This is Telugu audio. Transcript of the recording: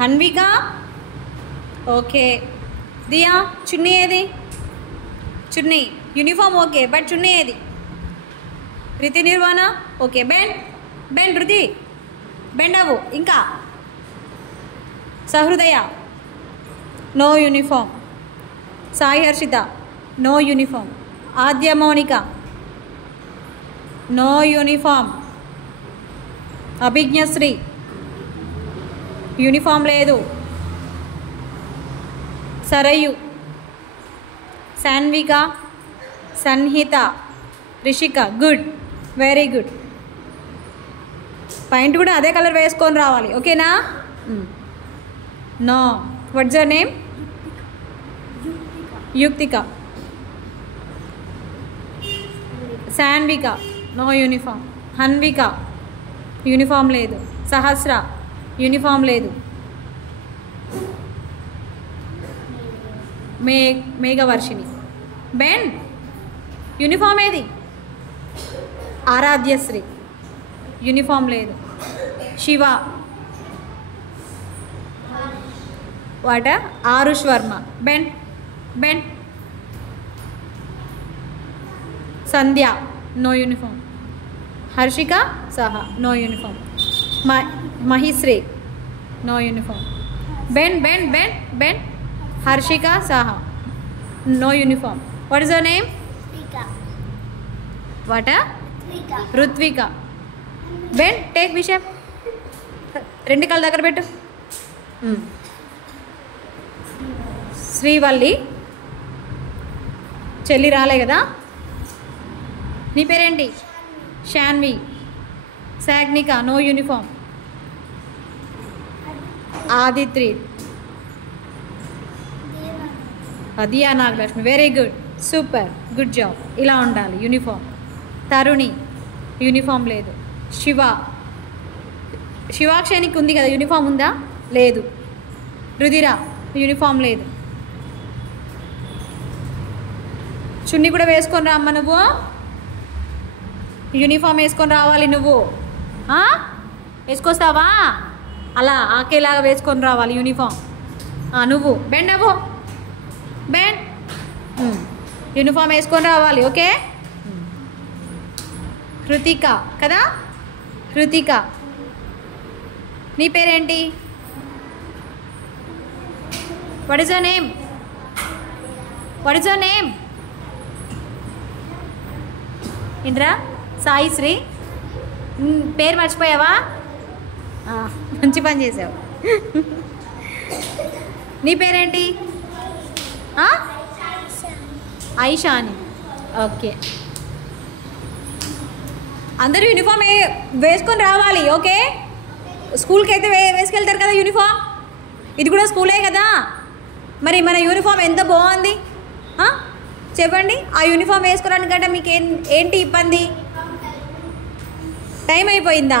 హన్విక ఓకే. దియా చున్నీ ఏది? చున్నీ యూనిఫామ్ ఓకే, బట్ చున్నీ ఏది? Riti Nirvana okay. Bend bend Ruthi bend అవ్వు. ఇంకా Sahrudaya no uniform. Sai Harshitha no uniform. Aadya Mounika no uniform. Abhignasri uniform లేదు. Sarayu, Sanvika, Sanhita, Rishika good, very good. Point కూడా అదే కలర్ వేసుకొని రావాలి, ఓకేనా? No. What's your name? Yukthika. Sanvika no uniform. Hanvika uniform లేదు. సహస్ర యూనిఫామ్ లేదు. మేఘవర్షిణి బెండ్ యూనిఫామ్ ఏది? ఆరాధ్యశ్రీ యూనిఫామ్ లేదు. శివ వాట Aarush Varma bend bend. Sandhya no uniform. Harshika సహా no uniform. Mahisri no uniform. Bend bend bend bend. Harshika సహా no uniform. What is your name? వాట రుత్విక. బెండ్ టేక్ విషయం. రెండు కాళ్ళ దగ్గర పెట్టు. శ్రీవల్లి చెల్లి రాలే కదా? నీ పేరేంటి? Shanvi. Sagnika no uniform. Aadithri. Diya Nagalakshmi very good, super, good job. ఇలా ఉండాలి యూనిఫామ్. తరుణి యూనిఫామ్ లేదు. శివాక్షనికి ఉంది కదా యూనిఫామ్, ఉందా? లేదు. రుధిర యూనిఫామ్ లేదు. చున్నీ కూడా వేసుకొని రా అమ్మ. నువ్వు యూనిఫామ్ వేసుకొని రావాలి. నువ్వు వేసుకొస్తావా? అలా ఆకేలాగా వేసుకొని రావాలి యూనిఫామ్. నువ్వు బెండ్ అవ్వు. బెండ్. యూనిఫామ్ వేసుకొని రావాలి, ఓకే? కృతిక కదా? కృతిక. నీ పేరేంటి? What is your name? What is your name? ఏంట్రా? సాయిశ్రీ. పేరు మర్చిపోయావా? మంచి పని చేసావు. నీ పేరేంటి? ఐషాని. ఓకే. అందరూ యూనిఫామ్ వేసుకొని రావాలి, ఓకే? స్కూల్కి అయితే వేసుకెళ్తారు కదా యూనిఫామ్. ఇది కూడా స్కూలే కదా. మరి మన యూనిఫామ్ ఎంత బాగుంది చెప్పండి. ఆ యూనిఫామ్ వేసుకోవడానికంటే మీకు ఏంటి ఇబ్బంది? టైం అయిపోయిందా?